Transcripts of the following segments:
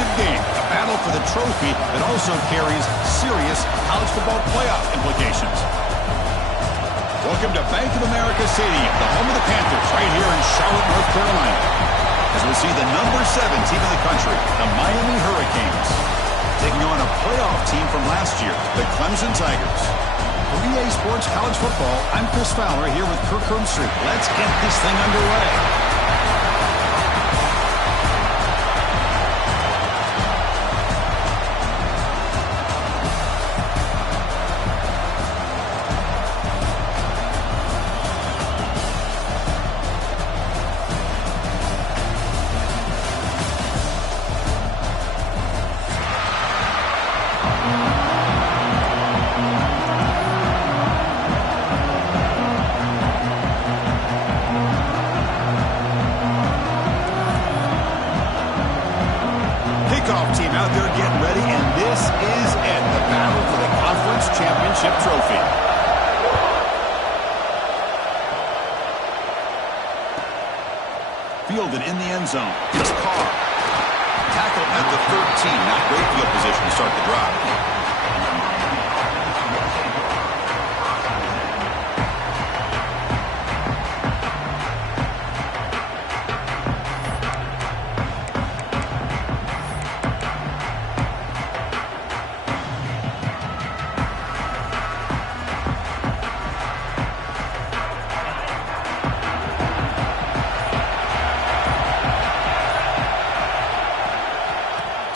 championship game, a battle for the trophy that also carries serious college football playoff implications. Welcome to Bank of America Stadium, the home of the Panthers, right here in Charlotte, North Carolina, as we see the number 7 team in the country, the Miami Hurricanes, taking on a playoff team from last year, the Clemson Tigers. For EA Sports College Football, I'm Chris Fowler here with Kirk Herbstreit. Let's get this thing underway. Team out there getting ready, and this is it, the battle for the conference championship trophy. Fielded in the end zone. It's Carr. Tackled at the 13. Not great field position to start the drive.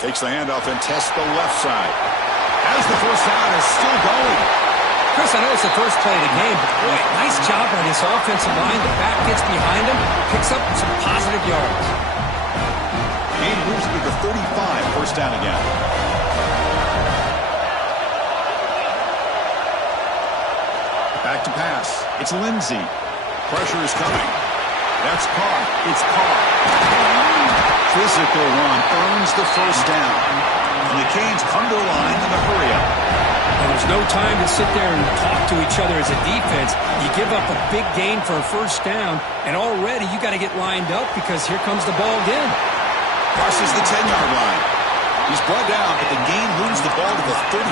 Takes the handoff and tests the left side. As the first down is still going. Chris, I know it's the first play of the game, but boy, nice job by this offensive line. The back gets behind him, picks up some positive yards. Game moves to the 35, first down again. Back to pass. It's Lindsey. Pressure is coming. That's Carr. It's Carr. Physical run earns the first down. And the Canes come to the line in a hurry up. And there's no time to sit there and talk to each other as a defense. You give up a big gain for a first down, and already you got to get lined up because here comes the ball again. Crosses the 10-yard line. He's brought down, but the gain moves the ball to the 39.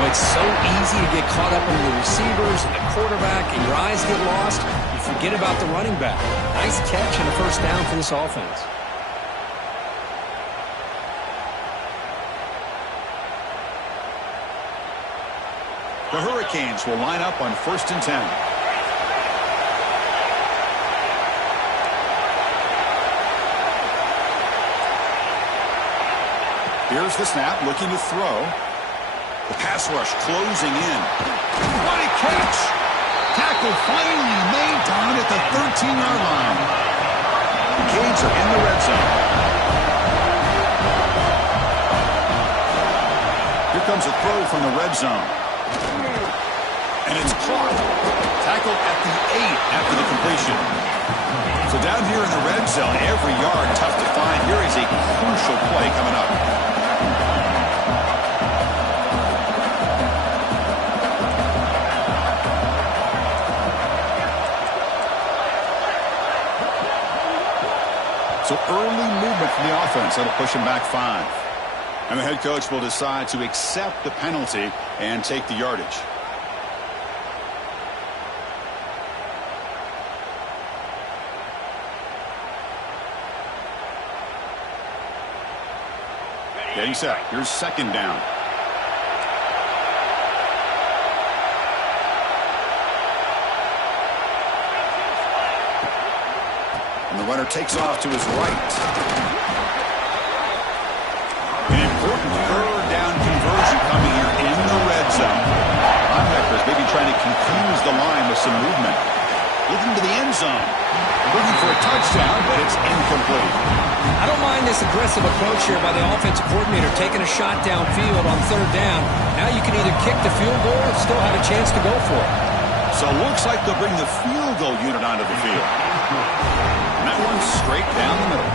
Well, it's so easy to get caught up in the receivers and the quarterback, and your eyes get lost. You forget about the running back. Nice catch and a first down for this offense. The Hurricanes will line up on 1st and 10. Here's the snap, looking to throw. The pass rush closing in. What a catch! Tackle finally made down at the 13-yard line. The Canes are in the red zone. Here comes a throw from the red zone. And it's caught. Tackled at the 8 after the completion. So down here in the red zone, every yard tough to find. Here is a crucial play coming up. So early movement from the offense. That'll push him back 5. And the head coach will decide to accept the penalty and take the yardage. Getting set. Here's 2nd down. And the runner takes off to his right. An important 3rd down conversion coming here in the red zone. Linebackers maybe trying to confuse the line with some movement. Looking to the end zone. Looking for a touchdown, but it's incomplete. I don't mind this aggressive approach here by the offensive coordinator, taking a shot downfield on 3rd down. Now you can either kick the field goal or still have a chance to go for it. So it looks like they'll bring the field goal unit onto the field. And that one's straight down the middle.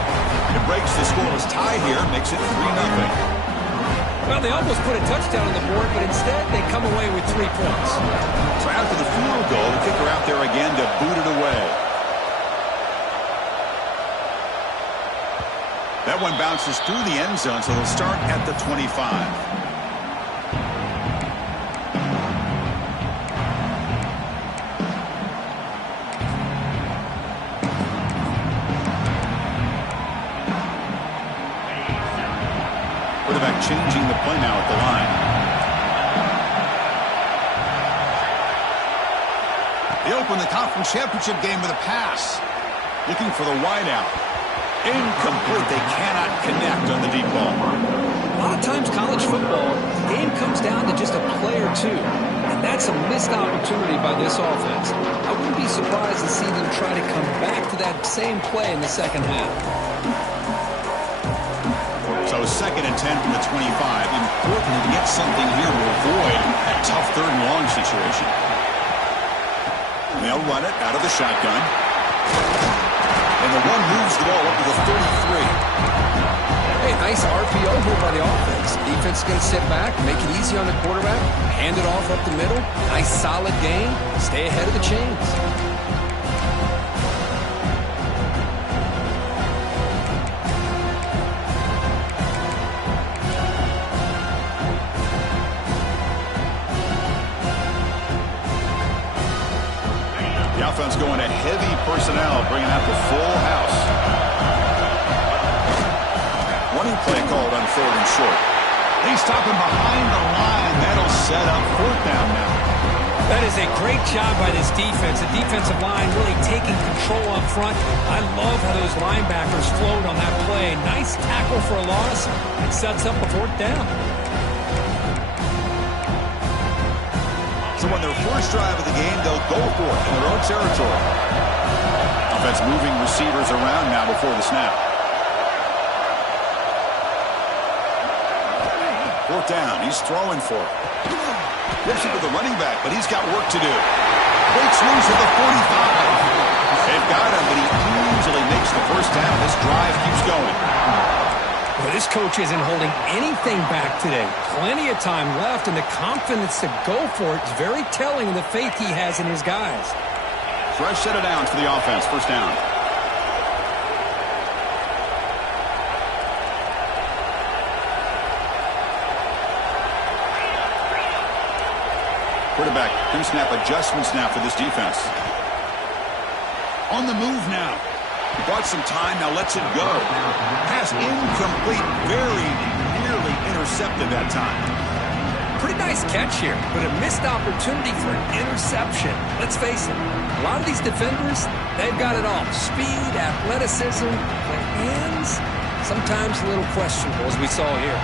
It breaks the scoreless tie here, makes it 3-0. Well, they almost put a touchdown on the board, but instead they come away with 3 points. So after the field goal, the kicker out there again to boot it away. That one bounces through the end zone, so they'll start at the 25. Quarterback changing the play now at the line. They open the conference championship game with a pass. Looking for the wideout. Incomplete. They cannot connect on the deep ball. A lot of times college football, the game comes down to just a play or two. And that's a missed opportunity by this offense. I wouldn't be surprised to see them try to come back to that same play in the second half. So 2nd and 10 from the 25. Important to get something here to avoid that tough 3rd and long situation. They'll run it out of the shotgun. And the one moves the ball up to the 33. Hey, nice RPO here by the offense. Defense is going to sit back, make it easy on the quarterback, hand it off up the middle. Nice solid gain. Stay ahead of the chains. Offense going to heavy personnel, bringing out the full house. Running play called on 3rd and short. They stop him behind the line. That'll set up 4th down now. That is a great job by this defense. The defensive line really taking control up front. I love how those linebackers flowed on that play. Nice tackle for a loss. It sets up a 4th down. So on their first drive of the game, they'll go for it in their own territory. Offense moving receivers around now before the snap. 4th down. He's throwing for it. Rips it to the running back, but he's got work to do. Breaks loose at the 45. They've got him, but he easily makes the 1st down. This drive keeps going. Well, this coach isn't holding anything back today. Plenty of time left, and the confidence to go for it is very telling of the faith he has in his guys. Fresh set of downs for the offense. 1st down. Quarterback pre-snap adjustments now for this defense. On the move now. He bought some time, now lets it go. Pass incomplete, very nearly intercepted that time. Pretty nice catch here, but a missed opportunity for an interception. Let's face it, a lot of these defenders, they've got it all. Speed, athleticism, their hands, sometimes a little questionable, as we saw here.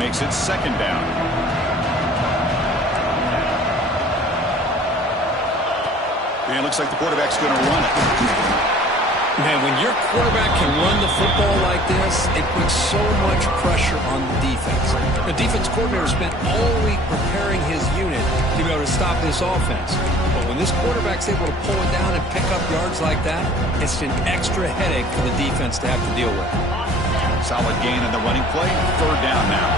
Makes it 2nd down. And it looks like the quarterback's going to run it. Man, when your quarterback can run the football like this, it puts so much pressure on the defense. The defense coordinator spent all week preparing his unit to be able to stop this offense. But when this quarterback's able to pull it down and pick up yards like that, it's an extra headache for the defense to have to deal with. Solid gain on the running play. 3rd down now.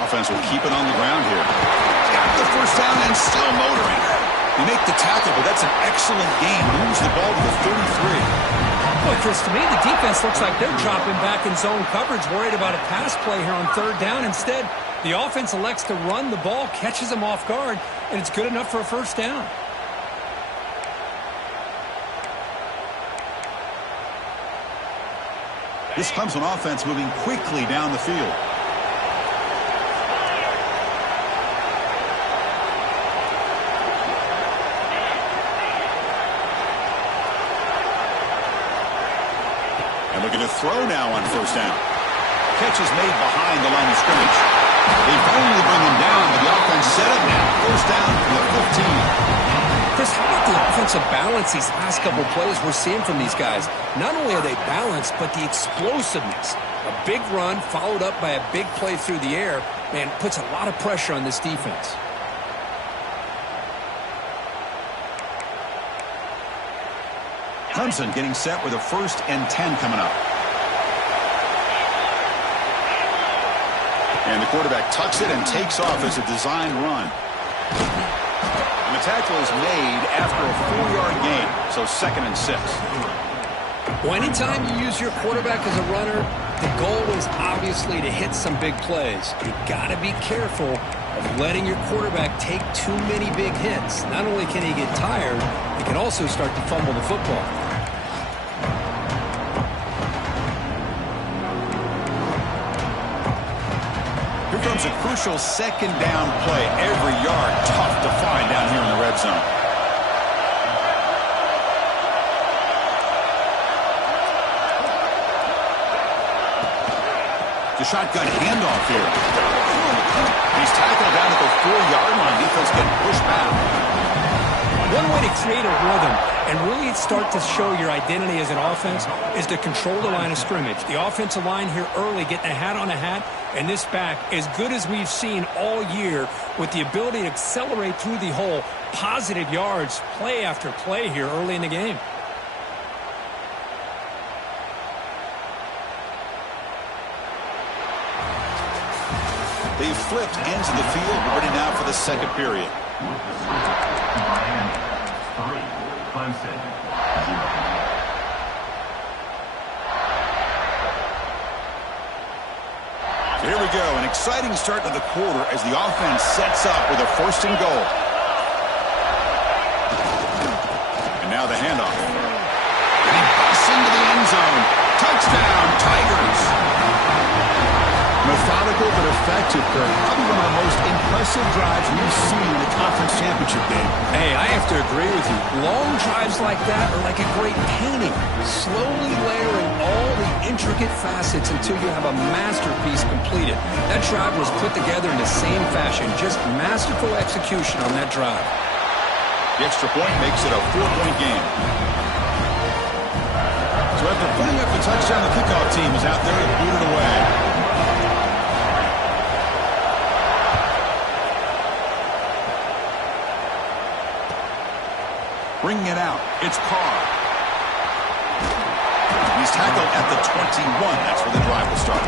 Offense will keep it on the ground here. Got the 1st down and still motoring. You make the tackle, but that's an excellent gain. Moves the ball to the 33. Boy, Chris, to me, the defense looks like they're dropping back in zone coverage, worried about a pass play here on 3rd down. Instead, the offense elects to run the ball, catches them off guard, and it's good enough for a 1st down. This comes on offense moving quickly down the field. Looking to throw now on 1st down. Catch is made behind the line of scrimmage. They finally bring him down, but the offense set up now. 1st down from the 15. Chris, how about the offensive balance these last couple plays we're seeing from these guys? Not only are they balanced, but the explosiveness. A big run followed up by a big play through the air, man, puts a lot of pressure on this defense. Clemson getting set with a 1st and 10 coming up. And the quarterback tucks it and takes off as a design run. And the tackle is made after a 4-yard gain, so 2nd and 6. Well, anytime you use your quarterback as a runner, the goal is obviously to hit some big plays. You got to be careful of letting your quarterback take too many big hits. Not only can he get tired, he can also start to fumble the football. Here comes a crucial 2nd down play. Every yard tough to find down here in the red zone. The shotgun handoff here. He's tackled down at the 4-yard line. Defense getting pushed back. One way to create a rhythm and really start to show your identity as an offense is to control the line of scrimmage. The offensive line here early getting a hat on a hat, and this back as good as we've seen all year with the ability to accelerate through the hole. Positive yards, play after play here early in the game. They've flipped ends of the field. We're ready now for the 2nd period. So here we go. An exciting start to the quarter as the offense sets up with a 1st and goal. And now the handoff. And he busts into the end zone. Touchdown, Tigers. Methodical but effective, Kirk. Probably one of the most impressive drives we've seen in a conference championship game. Hey, I have to agree with you. Long drives like that are like a great painting. Slowly layering all the intricate facets until you have a masterpiece completed. That drive was put together in the same fashion. Just masterful execution on that drive. The extra point makes it a 4-point game. So after putting up the touchdown, the kickoff team is out there to boot it away. Bringing it out, it's Carr. He's tackled at the 21. That's where the drive will start.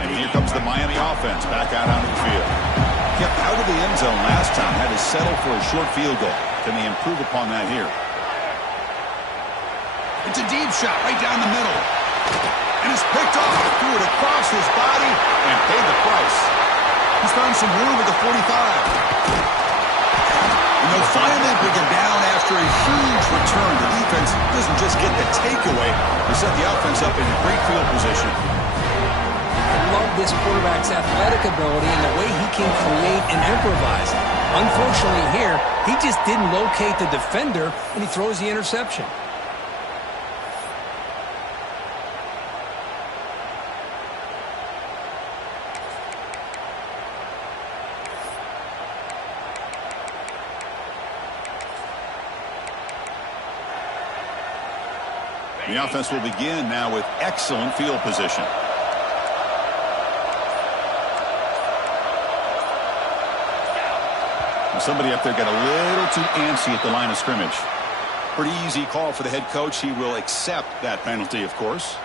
And here comes the Miami offense back out onto the field. Kept out of the end zone last time, had to settle for a short field goal. Can they improve upon that here? It's a deep shot right down the middle. And it's picked off. Threw it across his body and paid the price. He's found some room at the 45. And they'll finally bring him down after a huge return. The defense doesn't just get the takeaway. They set the offense up in great field position. Love this quarterback's athletic ability and the way he can create and improvise. Unfortunately here, he just didn't locate the defender and he throws the interception. The offense will begin now with excellent field position. Somebody up there got a little too antsy at the line of scrimmage. Pretty easy call for the head coach. He will accept that penalty, of course.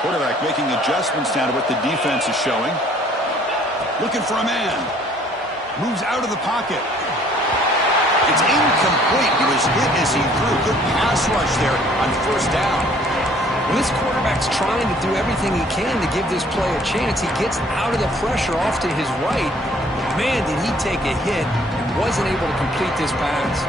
Quarterback making adjustments now to what the defense is showing. Looking for a man. Moves out of the pocket. It's incomplete. He was hit as he threw. Good pass rush there on 1st down. When this quarterback's trying to do everything he can to give this play a chance, he gets out of the pressure off to his right. Man, did he take a hit and wasn't able to complete this pass.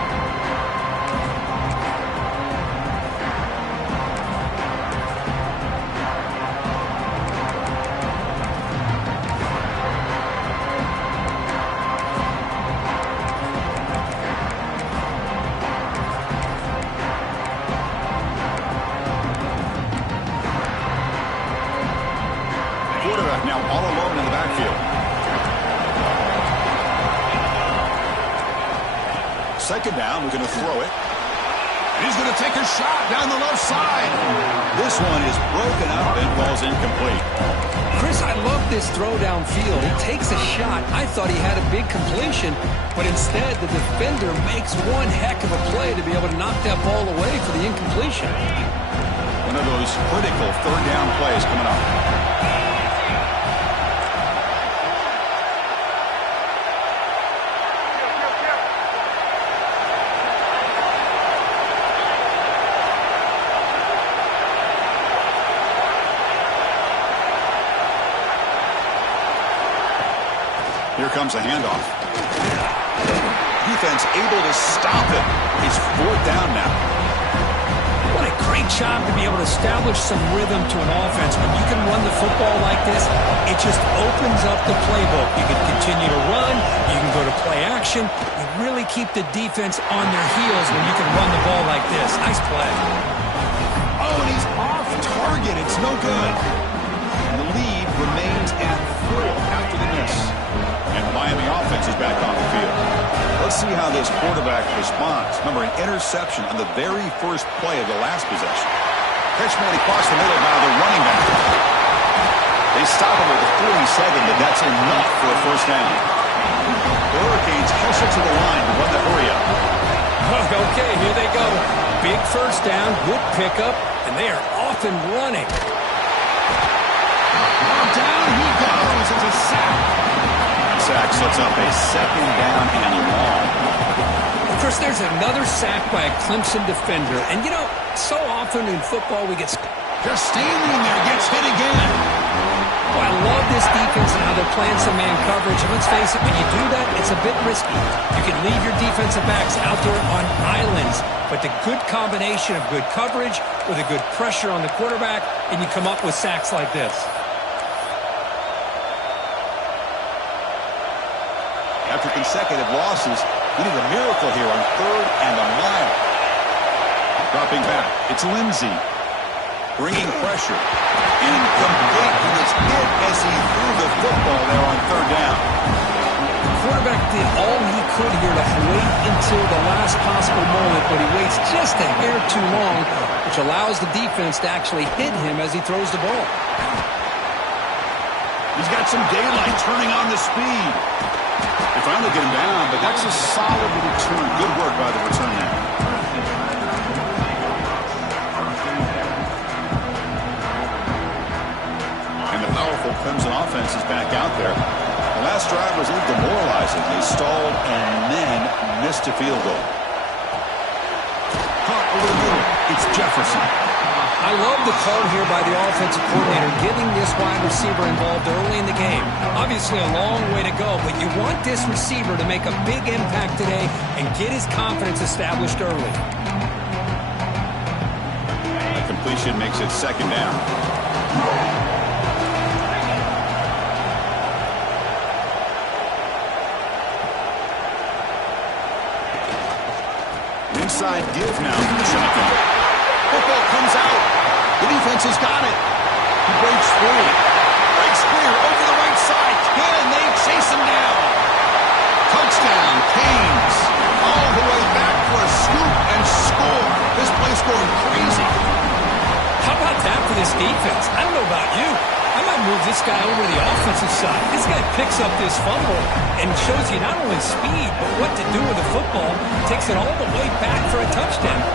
Now all alone in the backfield. Second down, we're going to throw it. And he's going to take a shot down the left side. This one is broken up and falls incomplete. Chris, I love this throw downfield. He takes a shot. I thought he had a big completion, but instead the defender makes one heck of a play to be able to knock that ball away for the incompletion. One of those critical third down plays coming up. Here comes a handoff. Defense able to stop it. It's fourth down now. What a great job to be able to establish some rhythm to an offense. When you can run the football like this, it just opens up the playbook. You can continue to run. You can go to play action. You really keep the defense on their heels when you can run the ball like this. Nice play. Oh, and he's off target. It's no good. And the lead remains at 4 after the miss. And the Miami offense is back on the field. Let's see how this quarterback responds. Remember, an interception on the very first play of the last possession. Catch nearly across the middle by the running back. They stop him at the 47, but that's enough for a first down. The Hurricanes hustle to the line to run the hurry up. Okay, here they go. Big first down, good pickup, and they are off and running. Down he goes. It's a sack. Sack sets up a second down and long. Of course, there's another sack by a Clemson defender. And, you know, so often in football we get... Just standing there, gets hit again. Oh, I love this defense and how they're playing some man coverage. And let's face it, when you do that, it's a bit risky. You can leave your defensive backs out there on islands. But the good combination of good coverage with a good pressure on the quarterback, and you come up with sacks like this. After consecutive losses, we need a miracle here on 3rd and a mile. Dropping back, it's Lindsey. Bringing pressure. Incomplete. He was hit as he threw the football there on 3rd down. The quarterback did all he could here to wait until the last possible moment, but he waits just a hair too long, which allows the defense to actually hit him as he throws the ball. He's got some daylight turning on the speed. They finally get him down, but that's a solid return. Good work by the return man. And the powerful Clemson offense is back out there. The last drive was a little demoralizing. They stalled and then missed a field goal. Caught over the middle. It's Jefferson. I love the call here by the offensive coordinator, getting this wide receiver involved early in the game. Obviously a long way to go, but you want this receiver to make a big impact today and get his confidence established early. A completion makes it second down. Inside give now to the shotgun. Football comes out. The defense has got it. He breaks free. Breaks clear over the right side. Can they chase him down? Touchdown, Canes. All the way back for a scoop and score. This place going crazy. How about that for this defense? I don't know about you. I might move this guy over to the offensive side. This guy picks up this fumble and shows you not only speed, but what to do with the football. Takes it all the way back for a touchdown.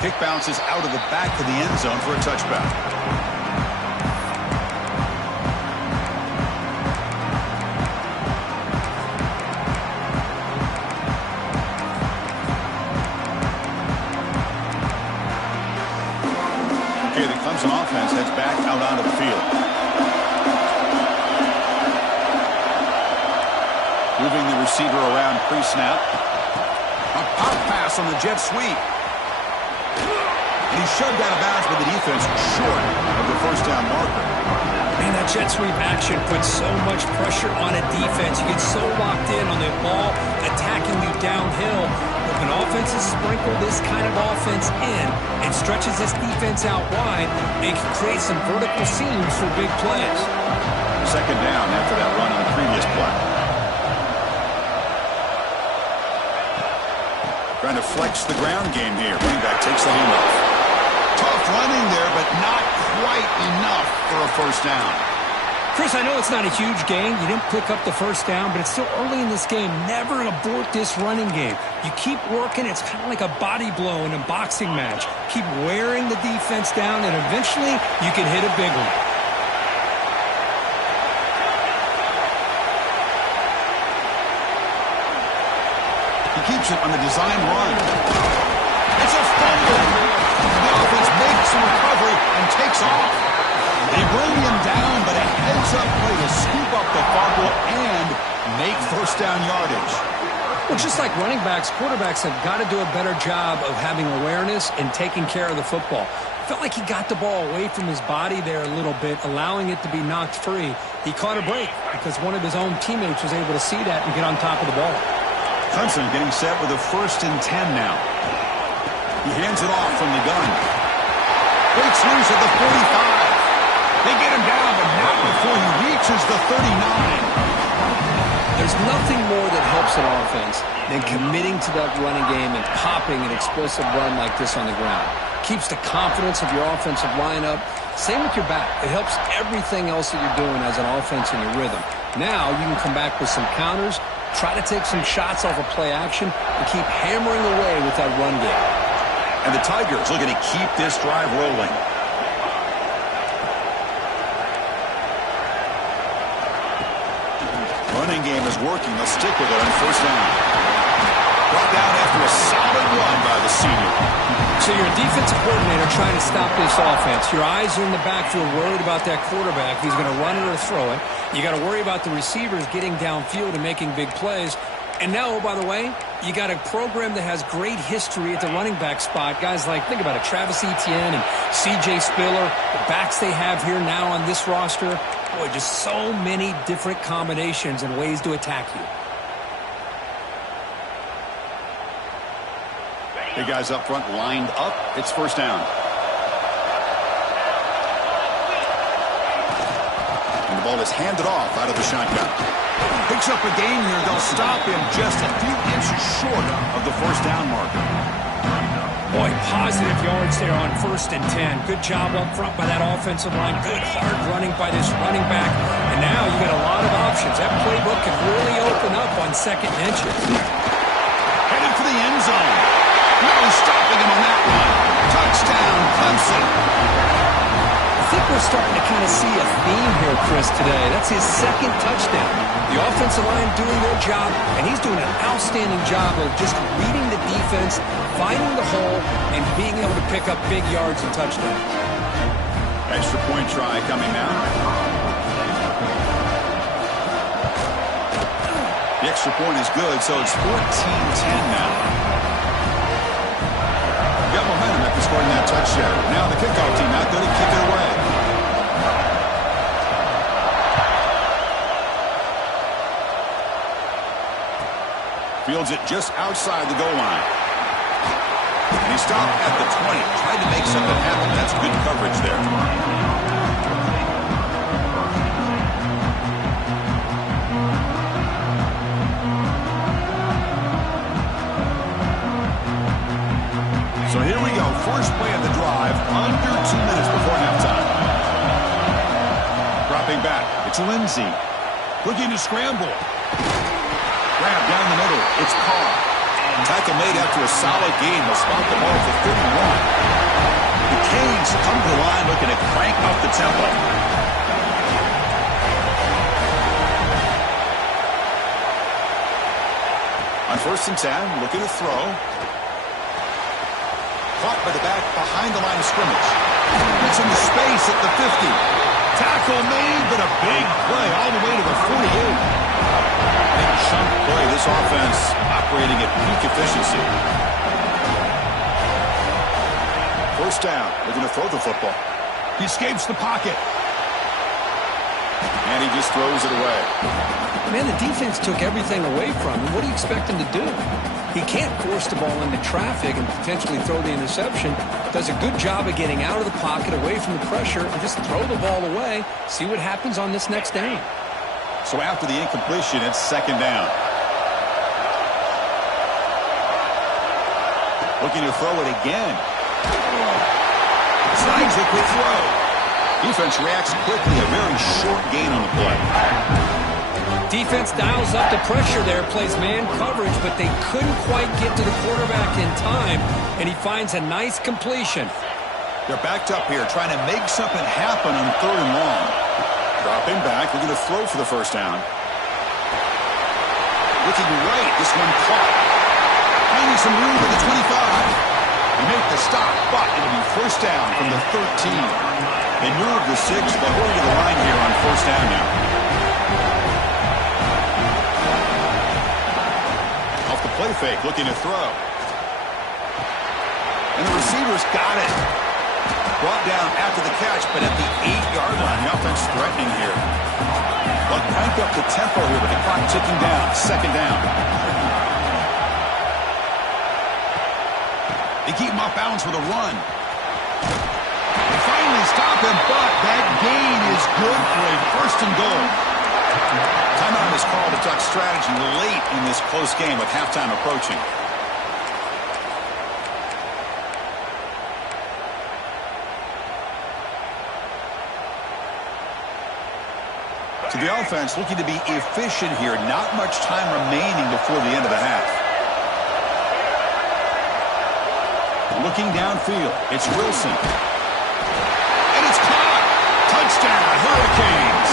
Kick bounces out of the back of the end zone for a touchback. offense heads back out onto the field. Moving the receiver around pre-snap. A pop pass on the jet sweep. And he shoved out of bounds with the defense short of the first down marker. Man, that jet sweep action puts so much pressure on a defense. You get so locked in on the ball attacking you downhill. When offenses sprinkle this kind of offense in, it stretches this defense out wide and can create some vertical seams for big plays. Second down after that run on the previous play. Trying to flex the ground game here. Running back takes the handoff. Tough running there, but not quite enough for a first down. Chris, I know it's not a huge gain. You didn't pick up the first down, but it's still early in this game. Never abort this running game. You keep working. It's kind of like a body blow in a boxing match. Keep wearing the defense down, and eventually you can hit a big one. He keeps it on the design run. It's a fumble. The offense makes a recovery and takes off. They bring him down, but a heads-up play to scoop up the fumble and make first down yardage. Well, just like running backs, quarterbacks have got to do a better job of having awareness and taking care of the football. Felt like he got the ball away from his body there a little bit, allowing it to be knocked free. He caught a break because one of his own teammates was able to see that and get on top of the ball. Clemson getting set with a 1st and 10 now. He hands it off from the gun. Breaks loose at the 45. They get him down, but not before he reaches the 39. There's nothing more that helps an offense than committing to that running game and popping an explosive run like this on the ground. Keeps the confidence of your offensive lineup. Same with your back. It helps everything else that you're doing as an offense in your rhythm. Now you can come back with some counters, try to take some shots off of play action, and keep hammering away with that run game. And the Tigers looking to keep this drive rolling. Running game is working. They'll stick with it on first down. Brought down after a solid run by the senior. So you're a defensive coordinator trying to stop this offense. Your eyes are in the backfield worried about that quarterback. He's going to run it or throw it. You got to worry about the receivers getting downfield and making big plays. And now, oh, by the way, you got a program that has great history at the running back spot. Guys like, think about it, Travis Etienne and C.J. Spiller, the backs they have here now on this roster. Boy, just so many different combinations and ways to attack you. Big guys up front lined up. It's first down. And the ball is handed off out of the shotgun. Picks up a gain here. They'll stop him just a few inches short of the first down marker. Boy, positive yards there on 1st and 10. Good job up front by that offensive line. Good hard running by this running back. And now you got a lot of options. That playbook can really open up on 2nd and inches. Headed for the end zone. No stopping him on that one. Touchdown, Clemson. I think we're starting to kind of see a theme here, Chris, today. That's his 2nd touchdown. The offensive line doing their job, and he's doing an outstanding job of just reading the defense, finding the hole, and being able to pick up big yards and touchdowns. Extra point try coming now. The extra point is good, so it's 14-10 now. Got momentum after scoring that touchdown. Now the kickoff team out there to kick it away. Fields it just outside the goal line. And he stopped at the 20. Tried to make something happen. That's good coverage there. So here we go. First play of the drive. Under 2 minutes before halftime. Dropping back. It's Lindsey. Looking to scramble. Grab down the middle. It's Carr. Tackle made after a solid game. They'll spot the ball for 31. The Canes come to the line looking to crank up the tempo. On 1st and 10, looking to throw. Caught by the back behind the line of scrimmage. Gets into space at the 50. Tackle made, but a big play all the way to the 48. Big chunk play. This offense operating at peak efficiency. First down. They're going to throw the football. He escapes the pocket. And he just throws it away. Man, the defense took everything away from him. What do you expect him to do? He can't force the ball into traffic and potentially throw the interception. Does a good job of getting out of the pocket, away from the pressure, and just throw the ball away. See what happens on this next down. So after the incompletion, it's second down. Looking to throw it again. Slides it with throw. Defense reacts quickly. A very short gain on the play. Defense dials up the pressure there, plays man coverage, but they couldn't quite get to the quarterback in time, and he finds a nice completion. They're backed up here, trying to make something happen on third and long. Dropping back, we're going to throw for the first down. Looking right, this one caught. Finding some room at the 25. They make the stop, but it'll be first down from the 13. They move the 6, but we're to the line here on first down now. Off the play fake, looking to throw. And the receiver's got it. Brought down after the catch, but at the 8-yard line, the offense threatening here. They'll crank up the tempo here with the clock ticking down. Second down. They keep him off balance with a run. They finally stop him, but that gain is good for a first and goal. Timeout is called to talk strategy late in this close game with halftime approaching. So the offense looking to be efficient here. Not much time remaining before the end of the half. Looking downfield, it's Wilson. And it's caught! Touchdown, Hurricanes!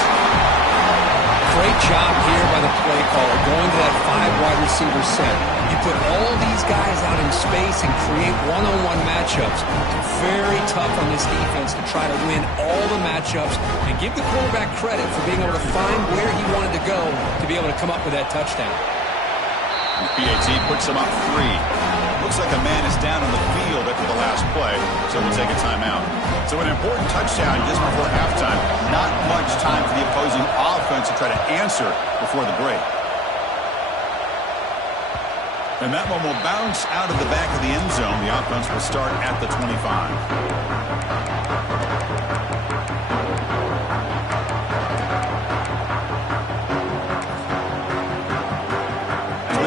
Great job here by the play caller, going to that 5-wide receiver set. You put all these guys out in space and create one-on-one matchups. Very tough on this defense to try to win all the matchups and give the quarterback credit for being able to find where he wanted to go to be able to come up with that touchdown. And PAT puts him up 3. Looks like a man is down on the field after the last play, so we'll take a timeout. So an important touchdown just before halftime. Not much time for the opposing offense to try to answer before the break. And that one will bounce out of the back of the end zone. The offense will start at the 25.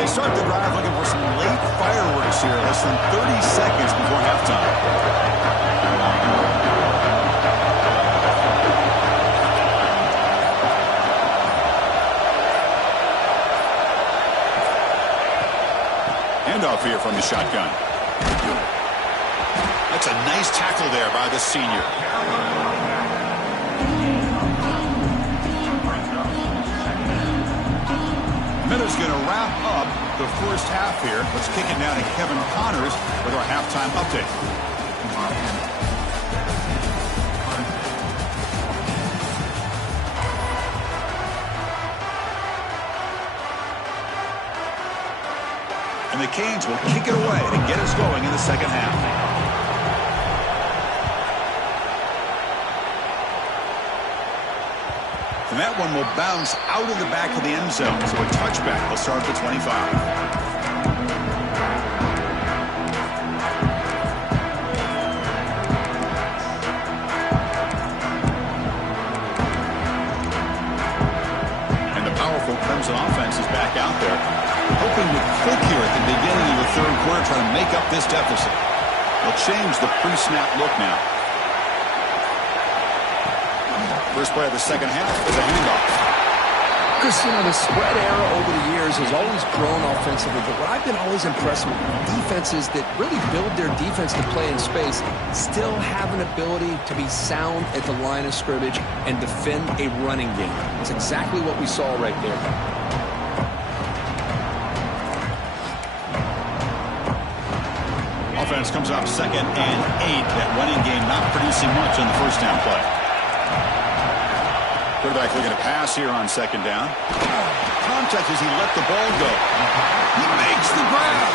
Start the drive looking for some late fireworks here. Less than 30 seconds before halftime. Handoff here from the shotgun. That's a nice tackle there by the senior. Miller's going to wrap up the first half here. Let's kick it now to Kevin Connors with our halftime update. And the Canes will kick it away to get us going in the second half. And that one will bounce out of the back of the end zone. So a touchback will start at the 25. And the powerful Crimson offense is back out there, hoping to click here at the beginning of the third quarter, trying to make up this deficit. They'll change the pre-snap look now. First play of the second half is a handoff. Chris, you know, the spread era over the years has always grown offensively, but what I've been always impressed with, defenses that really build their defense to play in space still have an ability to be sound at the line of scrimmage and defend a running game. That's exactly what we saw right there. offense comes up 2nd and 8. That running game not producing much on the first down play. Quarterback looking to pass here on 2nd down. Contact as he let the ball go. He makes the grab.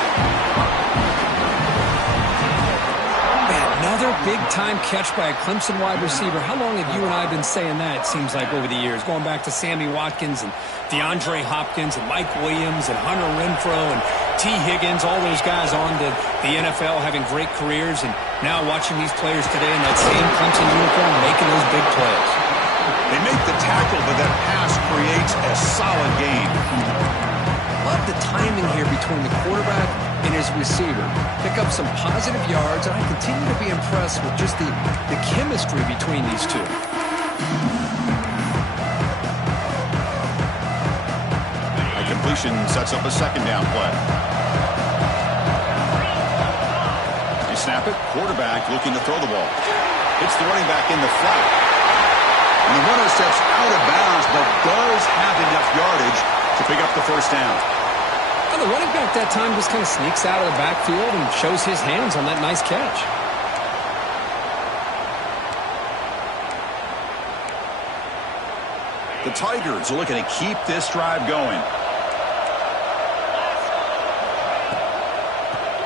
Another big-time catch by a Clemson wide receiver. How long have you and I been saying that, it seems like, over the years? Going back to Sammy Watkins and DeAndre Hopkins and Mike Williams and Hunter Renfrow and T. Higgins, all those guys on to the NFL having great careers, and now watching these players today in that same Clemson uniform making those big plays. They make the tackle, but that pass creates a solid gain. Love the timing here between the quarterback and his receiver. Pick up some positive yards, and I continue to be impressed with just the chemistry between these two. A completion sets up a 2nd down play. They snap it. Quarterback looking to throw the ball. Hits the running back in the flat. And the runner steps out of bounds, but does have enough yardage to pick up the first down. Well, the running back that time just kind of sneaks out of the backfield and shows his hands on that nice catch. The Tigers are looking to keep this drive going.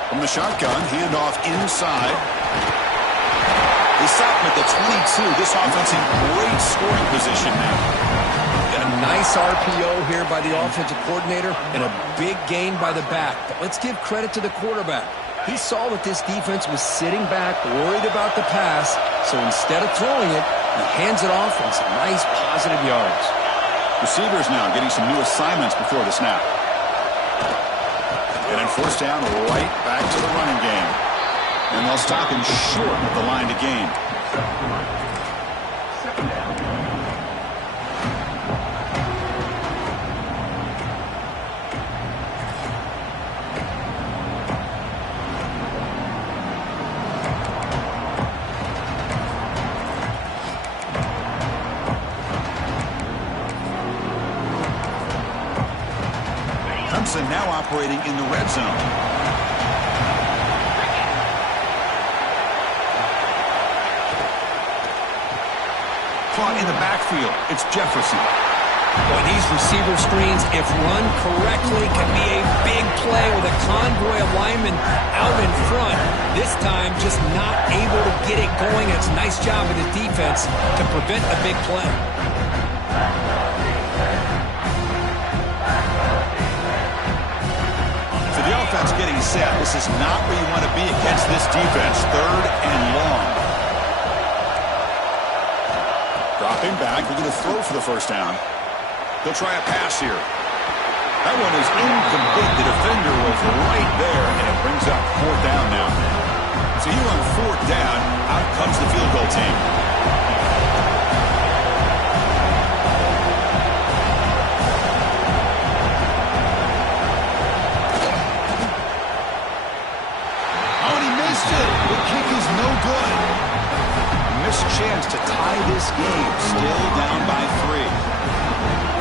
From the shotgun, handoff inside. They stop him at the 22. This offense in great scoring position now. A nice RPO here by the offensive coordinator and a big gain by the back. But let's give credit to the quarterback. He saw that this defense was sitting back, worried about the pass, so instead of throwing it, he hands it off and some nice positive yards. Receivers now getting some new assignments before the snap. And then 4th down, right back to the running game. And they'll stop him short of the line to gain. Clemson now operating in the red zone. Caught in the backfield. It's Jefferson. Boy, these receiver screens, if run correctly, can be a big play with a convoy of linemen out in front. This time, just not able to get it going. It's a nice job of the defense to prevent a big play. So the offense getting set. This is not where you want to be against this defense. 3rd and long. Dropping back, looking to throw for the first down. He'll try a pass here. That one is incomplete. The defender was right there, and it brings up 4th down now. So here on 4th down, out comes the field goal team. Oh, and he missed it. The kick is no good. Missed chance to tie this game. Still down by 3.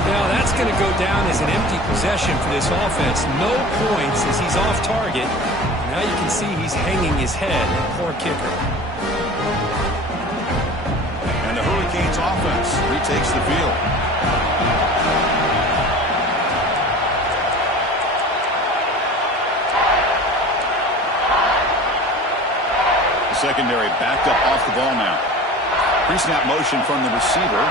Now that's going to go down as an empty possession for this offense. No points as he's off target. Now you can see he's hanging his head. Poor kicker. And the Hurricanes offense retakes the field. The secondary backed up off the ball now. Pre-snap motion from the receiver.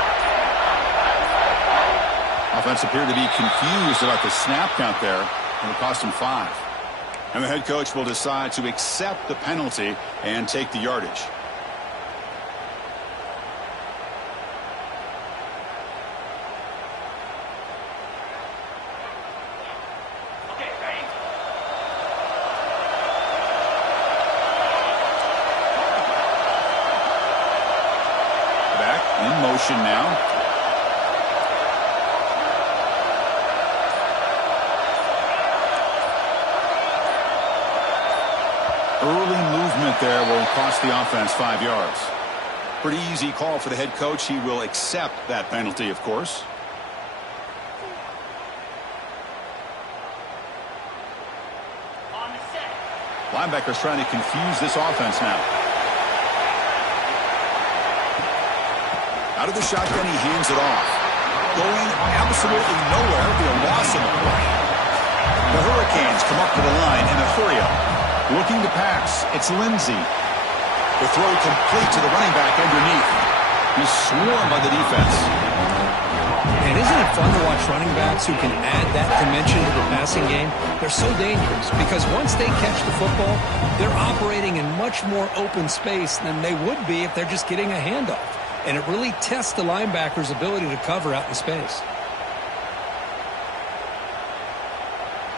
Offense appeared to be confused about the snap count there, and it cost him 5. And the head coach will decide to accept the penalty and take the yardage. Back in motion now. Early movement there will cost the offense 5 yards. Pretty easy call for the head coach. He will accept that penalty, of course. Linebackers trying to confuse this offense now. Out of the shotgun, he hands it off. Going absolutely nowhere. It'll be a loss in the play. The Hurricanes come up to the line in a hurry-up. Looking to pass. It's Lindsay. The throw complete to the running back underneath. He's swarmed by the defense. And isn't it fun to watch running backs who can add that dimension to the passing game? They're so dangerous because once they catch the football, they're operating in much more open space than they would be if they're just getting a handoff. And it really tests the linebacker's ability to cover out in space.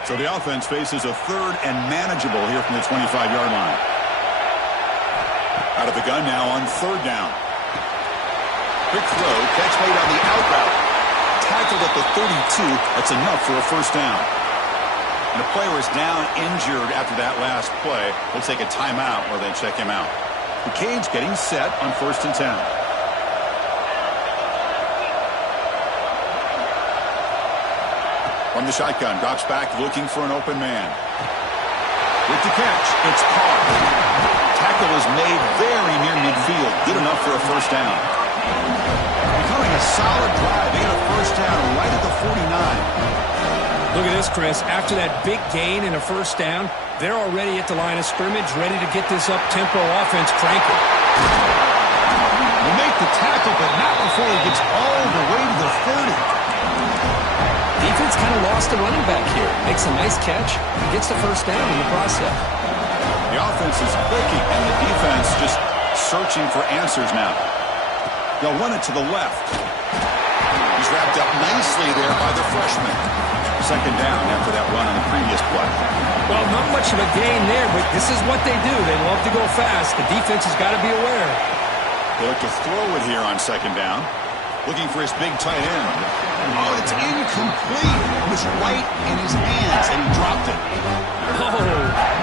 So the offense faces a third and manageable here from the 25-yard line. Out of the gun now on third down. Quick throw, catch made on the out route. Tackled at the 32. That's enough for a first down. And the player is down injured after that last play. We'll take a timeout where they check him out. The Canes getting set on 1st and 10. From the shotgun, drops back looking for an open man. With the catch, it's caught. Tackle is made very near midfield. Good enough for a first down. Becoming a solid drive. They get a first down right at the 49. Look at this, Chris. After that big gain and a first down, they're already at the line of scrimmage, ready to get this up-tempo offense cranking. Will make the tackle, but not before he gets all the way to the 30. Defense kind of lost the running back here. Makes a nice catch and gets the first down in the process. The offense is clicking, and the defense just searching for answers now. They'll run it to the left. He's wrapped up nicely there by the freshman. Second down after that run on the previous play. Well, not much of a gain there, but this is what they do. They love to go fast. The defense has got to be aware. They look to throw it here on second down. Looking for his big tight end. Oh, it's incomplete. It was right in his hands, and he dropped it. Oh,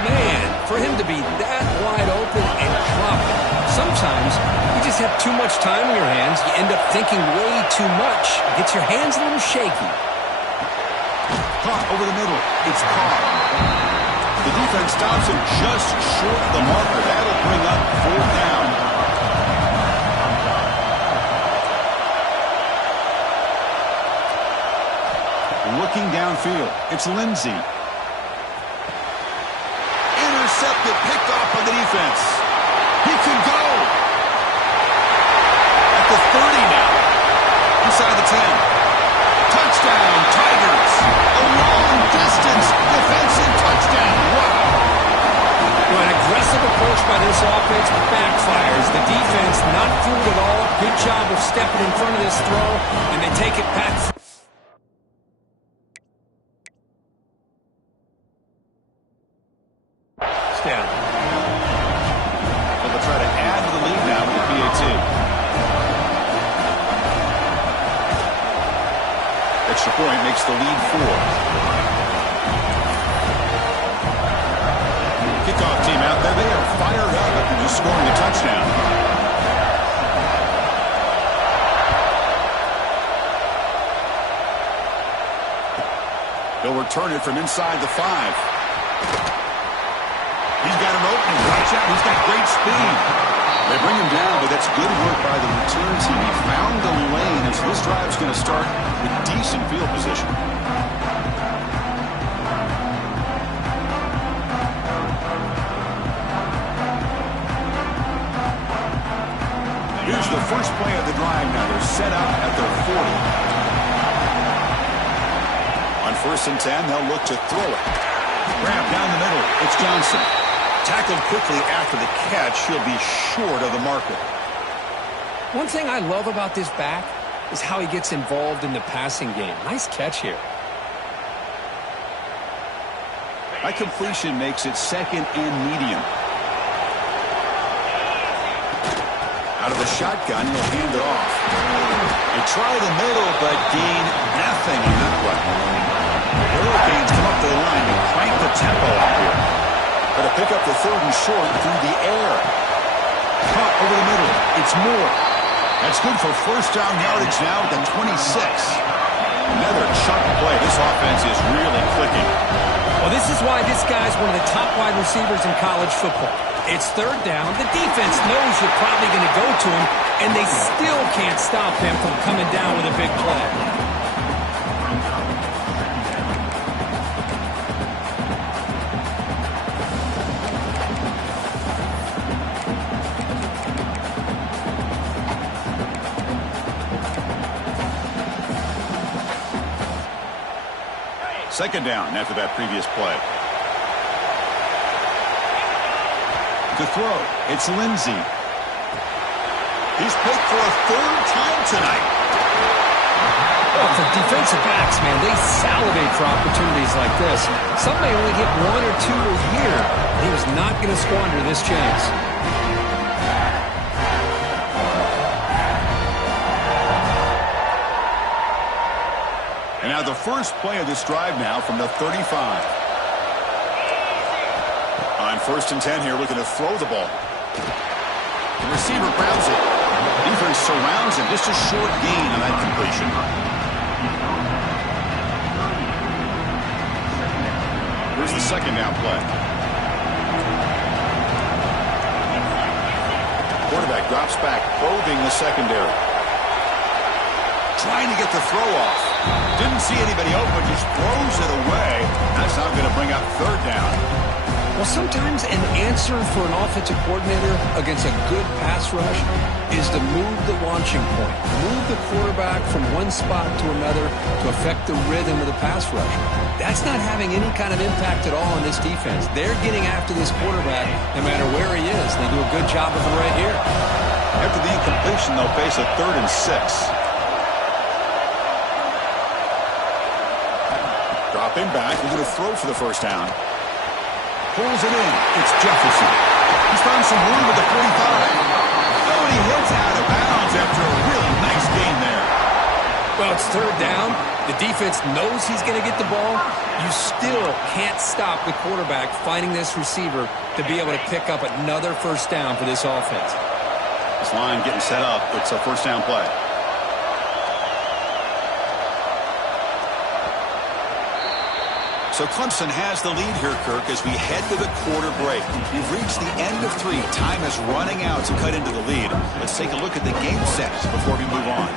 man. For him to be that wide open and drop it. Sometimes you just have too much time in your hands. You end up thinking way too much. It gets your hands a little shaky. Caught over the middle. It's caught. The defense stops him just short of the marker. That'll bring up fourth down. Looking downfield. It's Lindsay. Intercepted, picked off by the defense. He could go. At the 30 now. Inside the 10. Touchdown, Tigers. A long distance defensive touchdown. Wow. Well, an aggressive approach by this offense backfires. The defense not fooled at all. Good job of stepping in front of this throw, and they take it back. Down. They'll try to add to the lead now with the PAT. Extra point makes the lead 4. Kickoff team out there. They are fired up after just scoring a touchdown. They'll return it from inside the 5. He's got an opening. Watch out. He's got great speed. They bring him down, but that's good work by the return team. He found the lane, and so this drive's going to start with decent field position. Here's the first play of the drive now. They're set up at their 40. On 1st and 10, they'll look to throw it. Grab down the middle. It's Johnson. Tackled quickly after the catch. He'll be short of the marker. One thing I love about this back is how he gets involved in the passing game. Nice catch here. That completion makes it second and medium. Out of the shotgun, he'll hand it off. They try the middle, but gain nothing on that one. The Hurricanes come up to the line to crank the tempo up here. But to pick up the 3rd and short through the air. Caught over the middle. It's Moore. That's good for first down yardage now at the 26. Another chunk play. This offense is really clicking. Well, this is why this guy's one of the top wide receivers in college football. It's third down. The defense knows you're probably going to go to him, and they still can't stop him from coming down with a big play. Second down after that previous play. To throw, it's Lindsey. He's picked for a third time tonight. Well, for defensive backs, man, they salivate for opportunities like this. Some may only get one or two a year. He was not going to squander this chance. And now the first play of this drive now from the 35. On 1st and 10 here, looking to throw the ball. The receiver grabs it. Defense surrounds him. Just a short gain on that completion. Here's the second down play. Quarterback drops back, probing the secondary. Trying to get the throw off. Didn't see anybody open, just throws it away. That's not going to bring up third down. Well, sometimes an answer for an offensive coordinator against a good pass rush is to move the launching point. Move the quarterback from one spot to another to affect the rhythm of the pass rush. That's not having any kind of impact at all on this defense. They're getting after this quarterback no matter where he is. They do a good job of it right here. After the incompletion, they'll face a 3rd and 6. Dropping back, we're going to throw for the first down. Pulls it in. It's Jefferson. He's found some room at the 45. Oh, and he hits out of bounds after a really nice gain there. Well, it's third down. The defense knows he's going to get the ball. You still can't stop the quarterback finding this receiver to be able to pick up another first down for this offense. This line getting set up. It's a first down play. So Clemson has the lead here, Kirk, as we head to the quarter break. We've reached the end of 3. Time is running out to cut into the lead. Let's take a look at the game sets before we move on.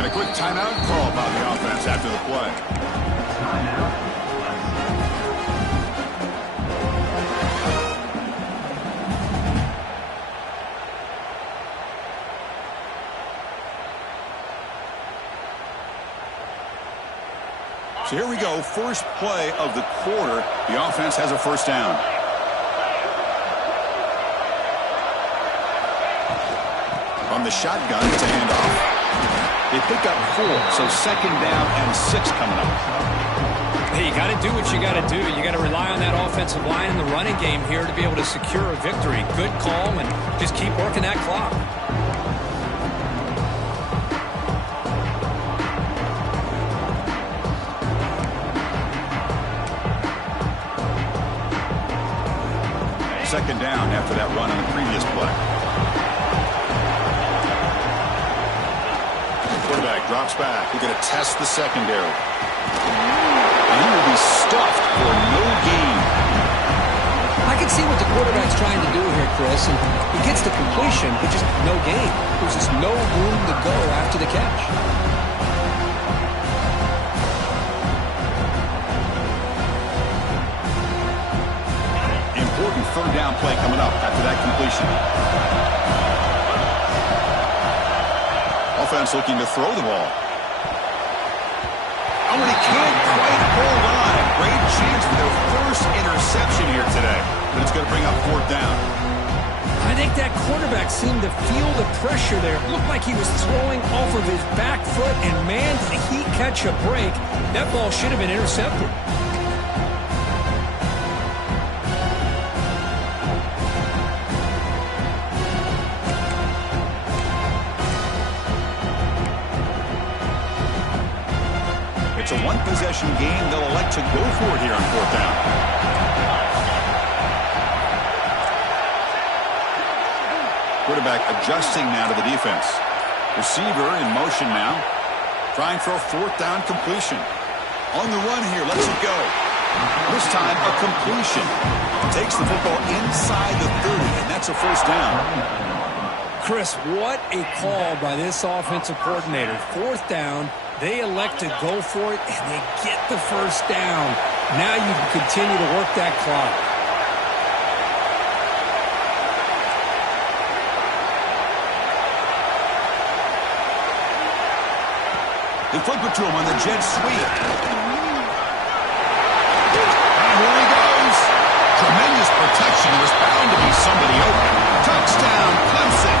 And a quick timeout call by the offense after the play. So here we go, first play of the quarter. The offense has a first down. From the shotgun, it's a handoff. They pick up 4, so second down and 6 coming up. Hey, you got to do what you got to do. You got to rely on that offensive line in the running game here to be able to secure a victory. Good call, and just keep working that clock. Second down after that run on the previous play. Quarterback drops back. We're going to test the secondary. And he will be stuffed for no gain. I can see what the quarterback's trying to do here, Chris, and he gets the completion, but just no gain. There's just no room to go after the catch. Important third down play coming up after that completion. Offense looking to throw the ball. Oh, and he can't quite hold on. A great chance for their first interception here today. But it's going to bring up 4th down. I think that quarterback seemed to feel the pressure there. It looked like he was throwing off of his back foot, and man, did he catch a break. That ball should have been intercepted. It's a 1-possession one-possession game. They'll elect to go for it here on fourth down. Quarterback adjusting now to the defense. Receiver in motion now. Trying for a fourth down completion. On the run here, lets it go. This time, a completion. Takes the football inside the 30, and that's a first down. Chris, what a call by this offensive coordinator. Fourth down, they elect to go for it, and they get the first down. Now you can continue to work that clock. They flip it to him on the jet sweep. And here he goes. Tremendous protection. There's bound to be somebody open. Touchdown, Clemson.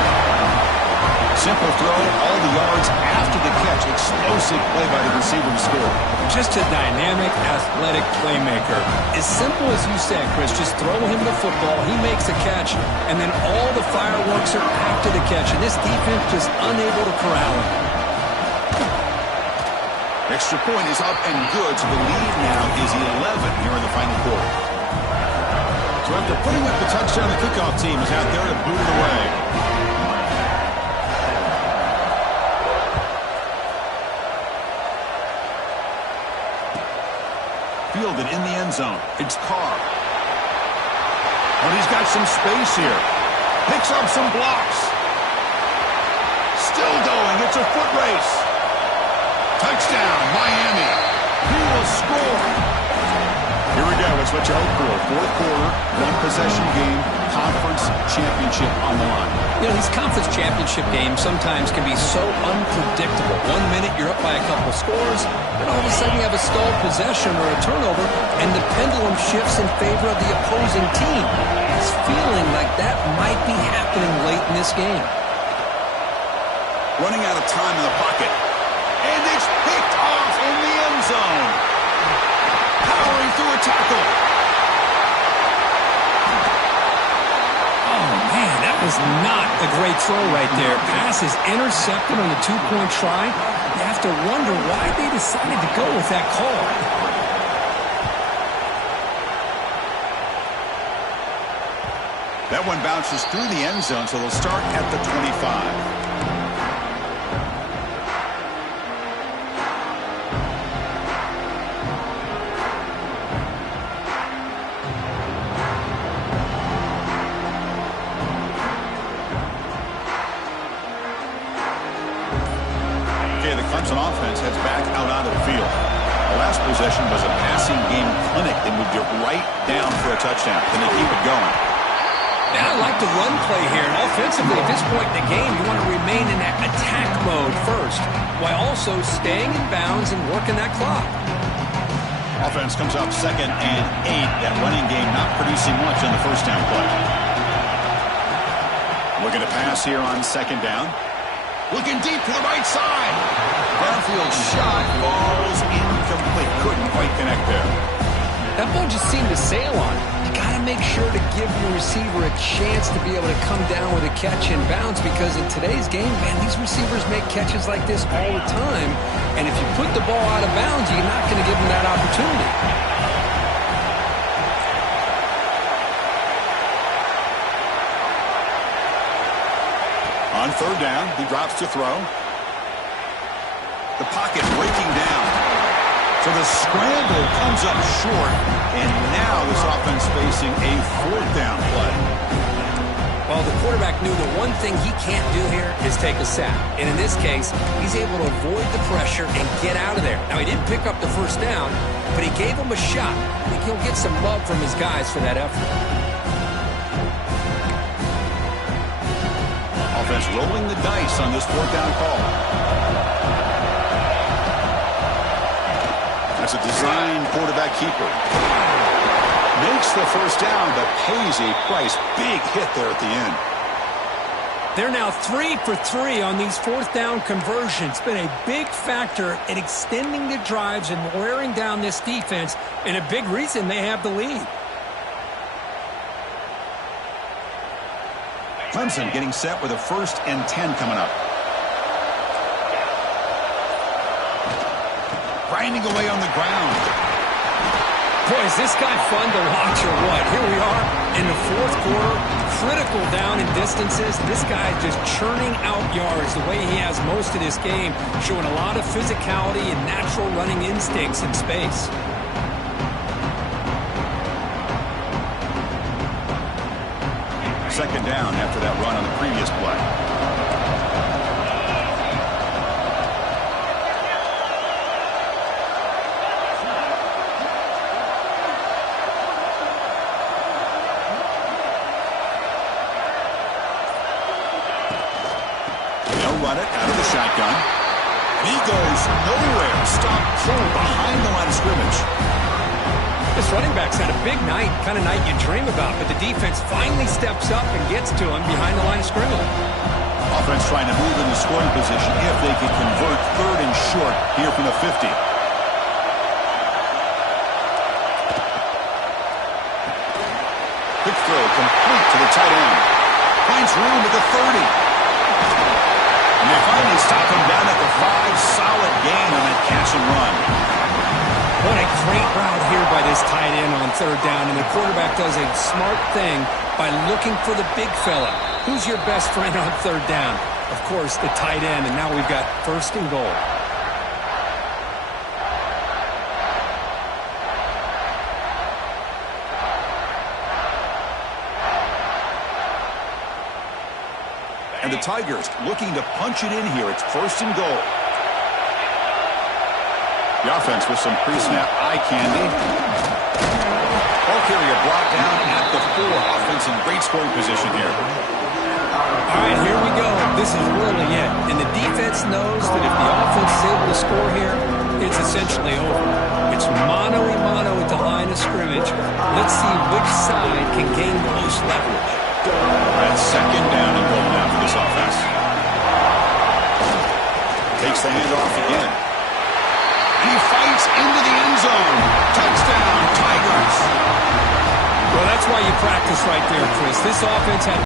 Simple throw, all the yards after the catch. Explosive play by the receiver to score. Just a dynamic, athletic playmaker. As simple as you said, Chris, just throw him the football, he makes a catch, and then all the fireworks are after the catch. And this defense just unable to corral him. Extra point is up and good, so the lead now is 11 here in the final quarter. So after putting up the touchdown, the kickoff team is out there to boot it away. Fielded in the end zone. It's Carr. But he's got some space here. Picks up some blocks. Still going. It's a foot race. Touchdown, Miami. He will score. Here we go. It's what you hope for. Fourth quarter, one-possession game, conference championship on the line. You know, these conference championship games sometimes can be so unpredictable. 1 minute you're up by a couple scores, then all of a sudden you have a stalled possession or a turnover, and the pendulum shifts in favor of the opposing team. It's feeling like that might be happening late in this game. Running out of time in the pocket. And it's picked off in the end zone. Powering through a tackle. Oh, man, that was not a great throw right there. Pass is intercepted on the two-point try. You have to wonder why they decided to go with that call. That one bounces through the end zone, so they'll start at the 25. Clemson offense heads back out onto the field. The last possession was a passing game clinic. They moved it right down for a touchdown. Can they keep it going? Now I like the run play here. And offensively, at this point in the game, you want to remain in that attack mode first, while also staying in bounds and working that clock. Offense comes up 2nd and 8. That running game not producing much on the first down play. Looking to pass here on 2nd down. Looking deep to the right side. Downfield shot falls incomplete. Couldn't quite connect there. That ball just seemed to sail on it. You got to make sure to give your receiver a chance to be able to come down with a catch and bounce, because in today's game, man, these receivers make catches like this all the time. And if you put the ball out of bounds, you're not going to give them that opportunity. On 3rd down, he drops to throw. The pocket breaking down. So the scramble comes up short, and now this offense facing a 4th down play. Well, the quarterback knew the one thing he can't do here is take a sack. And in this case, he's able to avoid the pressure and get out of there. Now, he didn't pick up the first down, but he gave him a shot. I think he'll get some love from his guys for that effort. Offense rolling the dice on this 4th down call. That's a design quarterback keeper. Makes the first down, but pays a price. Big hit there at the end. They're now 3 for 3 on these 4th down conversions. Been a big factor in extending the drives and wearing down this defense, and a big reason they have the lead. Clemson getting set with a 1st and 10 coming up. grinding away on the ground. Boy, is this guy fun to watch or what? Here we are in the fourth quarter, critical down in distances. This guy is just churning out yards the way he has most of this game, showing a lot of physicality and natural running instincts in space. Second down after that run on the previous play. They'll run it out of the shotgun. He goes nowhere. Stop cold behind the line of scrimmage. This running back's had a big night, kind of night you dream about, but the defense finally steps up and gets to him behind the line of scrimmage. Offense trying to move into scoring position if they can convert third and short here from the 50. Quick throw complete to the tight end. Finds room at the 30. And they finally stop him down at the 5. Solid gain on that catch and run. What a great route here by this tight end on third down, and the quarterback does a smart thing by looking for the big fella. Who's your best friend on third down? Of course, the tight end, and now we've got first and goal. And the Tigers looking to punch it in here. It's first and goal. The offense with some pre-snap eye candy. Ball carrier brought down at the 4. Offense in great scoring position here. All right, here we go. This is really it. And the defense knows that if the offense is able to score here, it's essentially over. It's mano-a-mano at the line of scrimmage. Let's see which side can gain the most leverage. That's second down and goal now for this offense. Takes the handoff again. He fights into the end zone. Touchdown, Tigers. Well, that's why you practice right there, Chris. This offense had